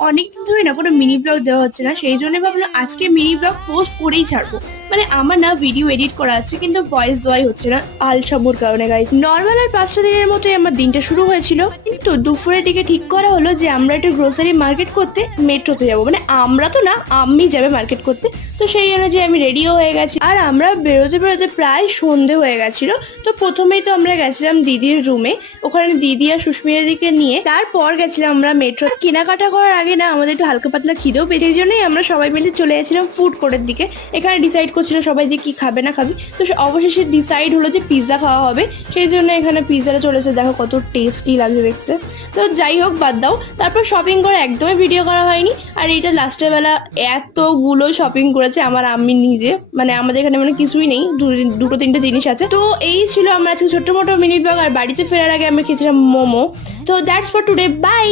অনেকদিন ধরে না কোনো মিনি ব্লগ দেওয়া হচ্ছে না, সেই জন্য ভাবলাম আজকে মিনি ব্লগ পোস্ট করেই ছাড়বো। মানে আমার না ভিডিও এডিট করা আছে কিন্তু ভয়েস দেওয়াই হচ্ছে না আলসামুর কারণে গাইস। নর্মাল আর 5টা দিনের মতোই আমার দিনটা শুরু হয়েছিল, কিন্তু দুপুরের দিকে ঠিক করা হলো যে আমরা একটু গ্রোসারি মার্কেট করতে মেট্রোতে যাবো। মানে আমরা তো না, আম্মি যাবে মার্কেট করতে। তো সেই অনুযায়ী আমি রেডিও হয়ে গেছি, আর আমরা বেরোতে বেরোতে প্রায় সন্ধে হয়ে গেছিল। তো প্রথমেই তো আমরা গেছিলাম দিদির রুমে, ওখানে দিদি আর সুস্মিতা দিকে নিয়ে তারপর গেছিলাম আমরা মেট্রো। কেনাকাটা করার আগে না আমাদের একটু হালকা পাতলা খিদেও পেয়ে, এই জন্যই আমরা সবাই মিলে চলে গেছিলাম ফুড কোর্টের দিকে। এখানে ডিসাইড করছিল সবাই যে কি খাবে না খাবে, তো অবশেষে ডিসাইড হলো যে পিৎজা খাওয়া হবে। সেই জন্য এখানে পিৎজাটা চলেছে, দেখো কত টেস্টি লাগছে দেখতে। তো যাই হোক, বাদ দাও। তারপর শপিং করে একদমই ভিডিও করা হয়নি। আর এইটা লাস্টের বেলা এতগুলো শপিং করেছে আমার আম্মি নিজে, মানে আমাদের এখানে মানে কিছুই নেই, দুটো তিনটে জিনিস আছে। তো এই ছিল আমার আজকে ছোট্ট মোটো মিনি ব্লগ। আর বাড়িতে ফেরার আগে আমি খেয়েছিলাম মোমো। তো দ্যাটস ফর টুডে, বাই।